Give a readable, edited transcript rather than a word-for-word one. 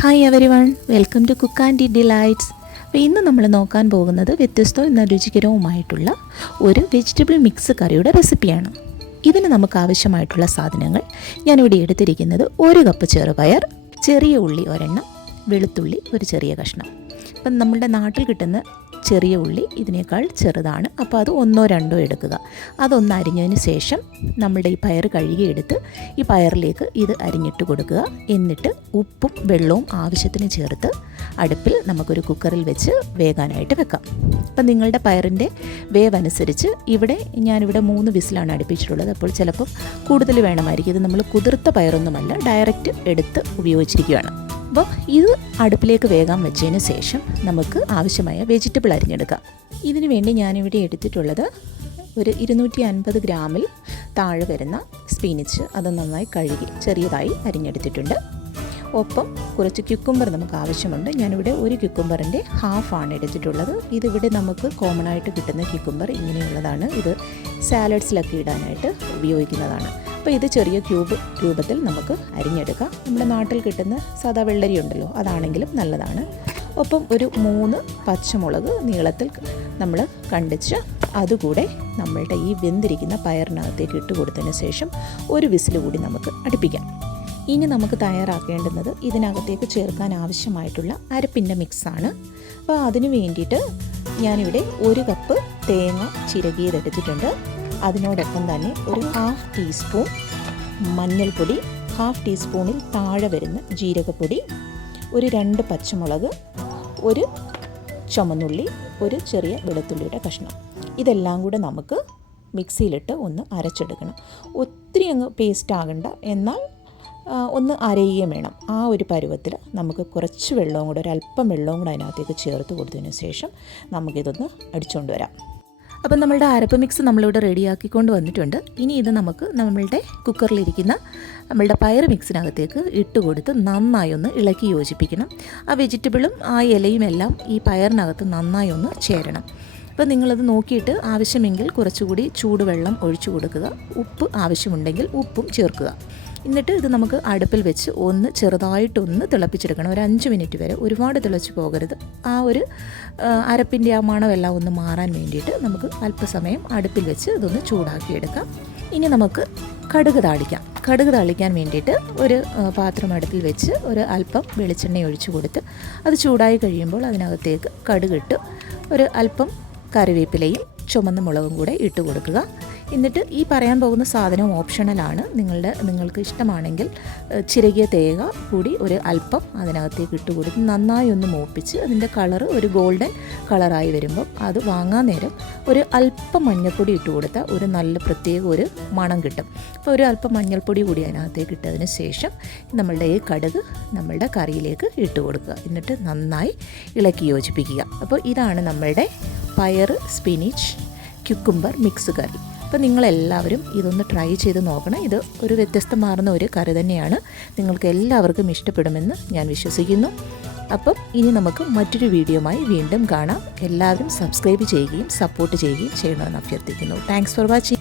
Hi everyone, welcome to cook and delights. അപ്പോൾ ഇന്ന് നമ്മൾ നോക്കാൻ പോകുന്നത് വ്യത്യസ്തവും എന്നാൽ രുചികരവുമായിട്ടുള്ള ഒരു വെജിറ്റബിൾ മിക്സ് കറിയുടെ റെസിപ്പിയാണ്. ഇതിന് നമുക്ക് ആവശ്യമായിട്ടുള്ള സാധനങ്ങൾ ഞാനിവിടെ എടുത്തിരിക്കുന്നത് 1 കപ്പ് ചെറുപയർ, ചെറിയ ഉള്ളി ഒരെണ്ണം, വെളുത്തുള്ളി ഒരു ചെറിയ കഷ്ണം. അപ്പം നമ്മുടെ നാട്ടിൽ കിട്ടുന്ന ചെറിയ ഉള്ളി ഇതിനേക്കാൾ ചെറുതാണ്, അപ്പോൾ അത് 1-2 എടുക്കുക. അതൊന്ന് അരിഞ്ഞതിന് ശേഷം നമ്മുടെ ഈ പയർ കഴുകിയെടുത്ത് ഈ പയറിലേക്ക് ഇത് അരിഞ്ഞിട്ട് കൊടുക്കുക. എന്നിട്ട് ഉപ്പും വെള്ളവും ആവശ്യത്തിന് ചേർത്ത് അടുപ്പിൽ നമുക്കൊരു കുക്കറിൽ വെച്ച് വേകാനായിട്ട് വെക്കാം. അപ്പം നിങ്ങളുടെ പയറിൻ്റെ വേവ് അനുസരിച്ച് ഞാനിവിടെ 3 വിസിലാണ് അടുപ്പിച്ചിട്ടുള്ളത്. അപ്പോൾ ചിലപ്പം കൂടുതൽ വേണമായിരിക്കും. ഇത് നമ്മൾ കുതിർത്ത പയറൊന്നുമല്ല, ഡയറക്റ്റ് എടുത്ത് ഉപയോഗിച്ചിരിക്കുകയാണ്. അപ്പോൾ ഇത് അടുപ്പിലേക്ക് വേഗം വെച്ചതിന് ശേഷം നമുക്ക് ആവശ്യമായ വെജിറ്റബിൾ അരിഞ്ഞെടുക്കാം. ഇതിനു വേണ്ടി ഞാനിവിടെ എടുത്തിട്ടുള്ളത് ഒരു 250 ഗ്രാമിൽ താഴെ വരുന്ന സ്പിനിച്ച്. അത് നന്നായി കഴുകി ചെറിയതായി അരിഞ്ഞെടുത്തിട്ടുണ്ട്. ഒപ്പം കുറച്ച് ക്യുക്കുംബർ നമുക്ക് ആവശ്യമുണ്ട്. ഞാനിവിടെ ഒരു ക്യുക്കുംബറിൻ്റെ ഹാഫാണ് എടുത്തിട്ടുള്ളത്. ഇതിവിടെ നമുക്ക് കോമൺ ആയിട്ട് കിട്ടുന്ന ക്യുക്കുംബർ ഇങ്ങനെയുള്ളതാണ്. ഇത് സാലഡ്സിലൊക്കെ ഇടാനായിട്ട് ഉപയോഗിക്കുന്നതാണ്. അപ്പോൾ ഇത് ചെറിയ ക്യൂബ് രൂപത്തിൽ നമുക്ക് അരിഞ്ഞെടുക്കാം. നമ്മുടെ നാട്ടിൽ കിട്ടുന്ന സാദാ വെള്ളരി ഉണ്ടല്ലോ, അതാണെങ്കിലും നല്ലതാണ്. ഒപ്പം ഒരു 3 പച്ചമുളക് നീളത്തിൽ നമ്മൾ കണ്ടിച്ച് അതുകൂടെ നമ്മളുടെ ഈ വെന്തിരിക്കുന്ന പയറിനകത്തേക്ക് ഇട്ട് കൊടുത്തതിന് ശേഷം ഒരു വിസിൽ കൂടി നമുക്ക് അടുപ്പിക്കാം. ഇനി നമുക്ക് തയ്യാറാക്കേണ്ടുന്നത് ഇതിനകത്തേക്ക് ചേർക്കാൻ ആവശ്യമായിട്ടുള്ള അരപ്പിൻ്റെ മിക്സാണ്. അപ്പോൾ അതിന് വേണ്ടിയിട്ട് ഞാനിവിടെ 1 കപ്പ് തേങ്ങ ചിരകിയതെടുത്തിട്ടുണ്ട്. അതിനോടൊപ്പം തന്നെ ഒരു 1/2 ടീസ്പൂൺ മഞ്ഞൾപ്പൊടി, 1/2 ടീസ്പൂണിൽ താഴെ വരുന്ന ജീരകപ്പൊടി, ഒരു 2 പച്ചമുളക്, ഒരു ചുമന്നുള്ളി, ഒരു ചെറിയ വെളുത്തുള്ളിയുടെ കഷ്ണം. ഇതെല്ലാം കൂടെ നമുക്ക് മിക്സിയിലിട്ട് ഒന്ന് അരച്ചെടുക്കണം. ഒത്തിരി അങ്ങ് പേസ്റ്റ് ആകണ്ട, എന്നാൽ ഒന്ന് അരയുകയും വേണം. ആ ഒരു പരുവത്തിൽ നമുക്ക് കുറച്ച് വെള്ളവും കൂടെ, ഒരല്പം വെള്ളവും കൂടെ അതിനകത്തേക്ക് ചേർത്ത് കൊടുത്തതിന് ശേഷം നമുക്കിതൊന്ന് അടിച്ചുകൊണ്ട് വരാം. അപ്പം നമ്മളുടെ അരപ്പ് മിക്സ് നമ്മളിവിടെ റെഡിയാക്കിക്കൊണ്ട് വന്നിട്ടുണ്ട്. ഇനി ഇത് നമുക്ക് നമ്മളുടെ കുക്കറിലിരിക്കുന്ന നമ്മളുടെ പയർ മിക്സിനകത്തേക്ക് ഇട്ട് കൊടുത്ത് നന്നായി ഒന്ന് ഇളക്കി യോജിപ്പിക്കണം. ആ വെജിറ്റബിളും ആ ഇലയും എല്ലാം ഈ പയറിനകത്ത് നന്നായി ഒന്ന് ചേരണം. അപ്പോൾ നിങ്ങളത് നോക്കിയിട്ട് ആവശ്യമെങ്കിൽ കുറച്ചുകൂടി ചൂടുവെള്ളം ഒഴിച്ചു കൊടുക്കുക. ഉപ്പ് ആവശ്യമുണ്ടെങ്കിൽ ഉപ്പും ചേർക്കുക. എന്നിട്ട് ഇത് നമുക്ക് അടുപ്പിൽ വെച്ച് ഒന്ന് ചെറുതായിട്ടൊന്ന് തിളപ്പിച്ചെടുക്കണം. ഒരു 5 മിനിറ്റ് വരെ. ഒരുപാട് തിളച്ച് പോകരുത്. ആ ഒരു അരപ്പിൻ്റെ ആ മണമെല്ലാം ഒന്ന് മാറാൻ വേണ്ടിയിട്ട് നമുക്ക് അല്പസമയം അടുപ്പിൽ വെച്ച് ഇതൊന്ന് ചൂടാക്കിയെടുക്കാം. ഇനി നമുക്ക് കടുക് താളിക്കാം. കടുക് താളിക്കാൻ വേണ്ടിയിട്ട് ഒരു പാത്രം അടുപ്പിൽ വെച്ച് ഒരു അല്പം വെളിച്ചെണ്ണ ഒഴിച്ച് കൊടുത്ത് അത് ചൂടായി കഴിയുമ്പോൾ അതിനകത്തേക്ക് കടുകിട്ട് ഒരു അല്പം കറിവേപ്പിലയും ചുമന്ന മുളകും കൂടെ ഇട്ട് കൊടുക്കുക. എന്നിട്ട് ഈ പറയാൻ പോകുന്ന സാധനം ഓപ്ഷണലാണ്. നിങ്ങൾക്ക് ഇഷ്ടമാണെങ്കിൽ ചിരകിയ തേങ്ങ കൂടി ഒരു അല്പം അതിനകത്തേക്ക് ഇട്ട് കൊടുത്ത് നന്നായി ഒന്ന് മൂപ്പിച്ച് അതിൻ്റെ കളറ് ഒരു ഗോൾഡൻ കളറായി വരുമ്പം അത് വാങ്ങാൻ നേരം ഒരു അല്പം മഞ്ഞൾപ്പൊടി ഇട്ട് കൊടുത്താൽ ഒരു നല്ല പ്രത്യേക ഒരു മണം കിട്ടും. അപ്പോൾ ഒരു അല്പം മഞ്ഞൾപ്പൊടി കൂടി അതിനകത്തേക്ക് ഇട്ടതിന് ശേഷം നമ്മളുടെ ഈ കടുക് നമ്മളുടെ കറിയിലേക്ക് ഇട്ട് കൊടുക്കുക. എന്നിട്ട് നന്നായി ഇളക്കി യോജിപ്പിക്കുക. അപ്പോൾ ഇതാണ് നമ്മളുടെ പയർ സ്പിനിച്ച് ക്യുക്കുംബർ മിക്സ് കറി. അപ്പോൾ നിങ്ങളെല്ലാവരും ഇതൊന്ന് ട്രൈ ചെയ്ത് നോക്കണം. ഇത് ഒരു വ്യത്യസ്തമാർന്ന ഒരു കറി തന്നെയാണ്. നിങ്ങൾക്ക് എല്ലാവർക്കും ഇഷ്ടപ്പെടുമെന്ന് ഞാൻ വിശ്വസിക്കുന്നു. അപ്പം ഇനി നമുക്ക് മറ്റൊരു വീഡിയോയുമായി വീണ്ടും കാണാം. എല്ലാവരും സബ്സ്ക്രൈബ് ചെയ്യുകയും സപ്പോർട്ട് ചെയ്യുകയും ചെയ്യണമെന്ന് അഭ്യർത്ഥിക്കുന്നു. Thanks for watching.